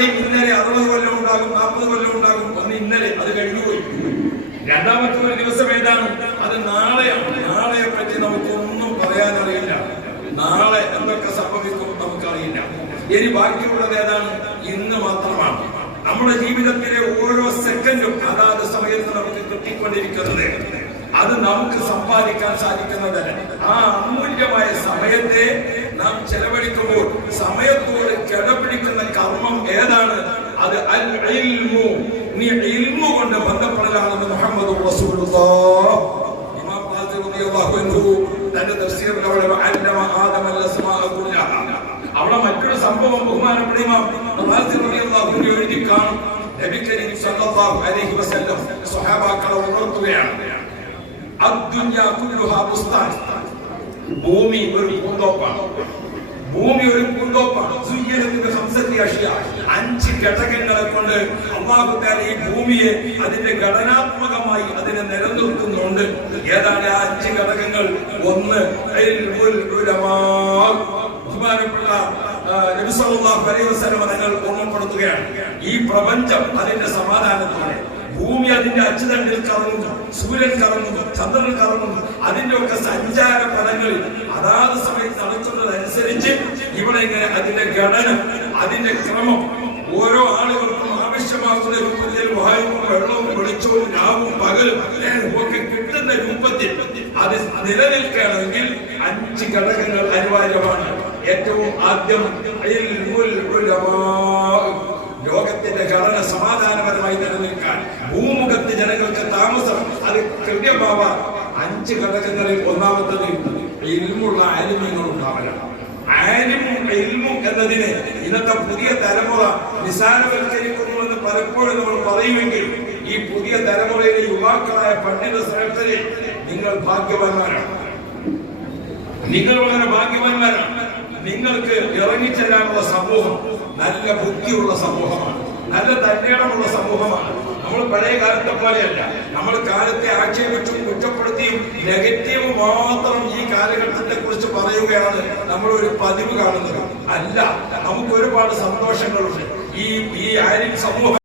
ഇന്നലെ 60 കൊല്ലം ഉണ്ടാകും, 40 കൊല്ലം ഉണ്ടാകും. ഒന്ന് ഇന്നലെ, അത് കഴിഞ്ഞുപോയി. രണ്ടാമത്തെ ഒരു ദിവസം ഏതാണ്? അത് നാളെയാണ്. നാളെയെ പറ്റി നമുക്കൊന്നും പറയാനറിയില്ല. നാളെ എന്തൊക്കെ സംഭവിക്കും നമുക്കറിയില്ല. ഇനി ബാക്കിയുള്ളത് ഏതാണ്? ഇന്ന് മാത്രമാണ്. നമ്മുടെ ജീവിതത്തിലെ ഓരോ സെക്കൻഡും അതാത് സമയത്ത് നമുക്ക് കിട്ടിക്കൊണ്ടിരിക്കുന്നത്. അത് നമുക്ക് സമ്പാദിക്കാൻ സാധിക്കുന്നതല്ല. ആ അമൂല്യമായ സമയത്തെ നാം ചെലവഴിക്കുമ്പോൾ സമയത്തോട് കിടപിടിക്കുന്ന കർമ്മം ഏതാണ്? അത് അൽ ഇൽമു. നീ ഇൽമു കൊണ്ട് ബന്ധപ്പെടലാണെന്ന് മുഹമ്മദ് റസൂലുള്ളാഹ്. ഇമാം ഖാസിം റളിയല്ലാഹു അൻഹു തന്റെ തഫ്സീറിൽ അവിടെ മറ്റൊരു സംഭവം ബഹുമാനപ്പെട്ട ഇമാം ഖാസിം റളിയല്ലാഹു അൻഹു എഴുതി കാണും. നബി കരീം സല്ലല്ലാഹു അലൈഹി വസല്ലം സ്വഹാബാക്കളെ ഉണർത്തുകയാണ്. അദ്ദുനിയാ കുല്ലുഹാ ബുസ്താൻ. ഭൂമി ഒരു പൂന്തോപ്പാണ്. ഭൂമി ഒരു പൂന്തോപ്പാണ്. 5 ഘടകങ്ങളെ കൊണ്ട് അല്ലാഹു തആല ഈ ഭൂമിയെ അതിന്റെ ഘടനാത്മകമായി അതിനെ നിലനിർത്തുന്നുണ്ട്. ഏതാണ് ആ 5 ഘടകങ്ങൾ? ഒന്ന് ഇൽമുൽ ഉലമാ. ബഹുമാനപ്പെട്ട നബി സല്ലല്ലാഹു അലൈഹി വസല്ലം തങ്ങൾ ഓർമ്മപ്പെടുത്തുകയാണ്, ഈ പ്രപഞ്ചം അതിന്റെ സമാധാനത്തോടെ, ഭൂമി അതിന്റെ അച്ചുതണ്ടിൽ കറങ്ങുന്നു, സൂര്യൻ കറങ്ങുന്നു, ചന്ദ്രൻ കറങ്ങുന്നു, അതിന്റെ ഒക്കെ സഞ്ചാര പദങ്ങളിൽ അതാത് സമയത്ത് നടക്കുന്നതനുസരിച്ച് ഇവിടെ ഇങ്ങനെ അതിന്റെ ഘടന, അതിന്റെ ക്രമം, ഓരോ ആളുകൾക്കും ആവശ്യമാകുന്ന രൂപത്തിൽ വായുവും വെള്ളവും വെളിച്ചവും രാവും പകലും ഒക്കെ കിട്ടുന്ന രൂപത്തിൽ അത് നിലനിൽക്കണമെങ്കിൽ 5 ഘടകങ്ങൾ അനിവാര്യമാണ്. ഏറ്റവും ആദ്യം ലോകത്തിന്റെ ഘടന സമാധാനപരമായി നിലനിൽക്കാൻ, ഭൂമുഖത്ത് ജനങ്ങൾക്ക് താമസം അത് കൃത്യമാവാൻ 5 ഘടകങ്ങളിൽ ഒന്നാമത്തത് ഇൽമുള്ള ആലിമ്യങ്ങൾ ഉണ്ടാവലാണ്. ആലിമും ഇൽമും എന്നതിനെ ഇന്നത്തെ പുതിയ തലമുറ നിസാരവൽക്കരിക്കുന്നു എന്ന് പലപ്പോഴും നമ്മൾ പറയുമെങ്കിൽ ഈ പുതിയ തലമുറയിലെ യുവാക്കളായ പണ്ഡിത ശ്രേഷ്ഠരെ നിങ്ങൾ ഭാഗ്യവാന്മാരാണ്. നിങ്ങൾ വളരെ ഭാഗ്യവാന്മാരാണ്. നിങ്ങൾക്ക് ഇറങ്ങിച്ചെല്ലാനുള്ള സമൂഹം നല്ല ബുദ്ധിയുള്ള സമൂഹമാണ്, നല്ല തന്റേടമുള്ള സമൂഹമാണ്. നമ്മൾ പഴയ കാലത്തെ പോലെയല്ല. നമ്മൾ കാലത്തെ ആക്ഷേപിച്ചും കുറ്റപ്പെടുത്തിയും നെഗറ്റീവ് മാത്രം ഈ കാലഘട്ടത്തെ കുറിച്ച് പറയുകയാണ് നമ്മൾ ഒരു പതിവ് കാണുന്നത്. അല്ല, നമുക്ക് ഒരുപാട് സന്തോഷങ്ങളുണ്ട്. ഈ ആലിം സമൂഹം